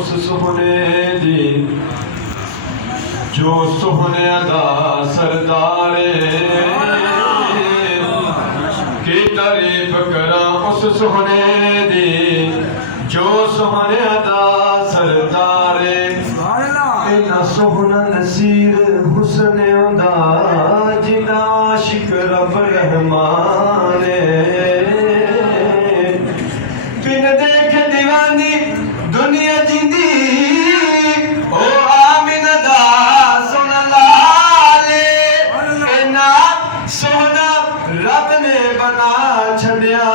उस सोहने दी जो सोहने दा सरदारे की तारीफ करा उस सोहने दी जो सोहने दा सरदारे इन्ना सोहना नसीर हुस्ने दा जिन्ना आशिक रब रहमान बिन देख दीवानी दुनिया जिंदी ओ आमिन दा सुन लाले इन्ना सोहना रब ने बना छड़िया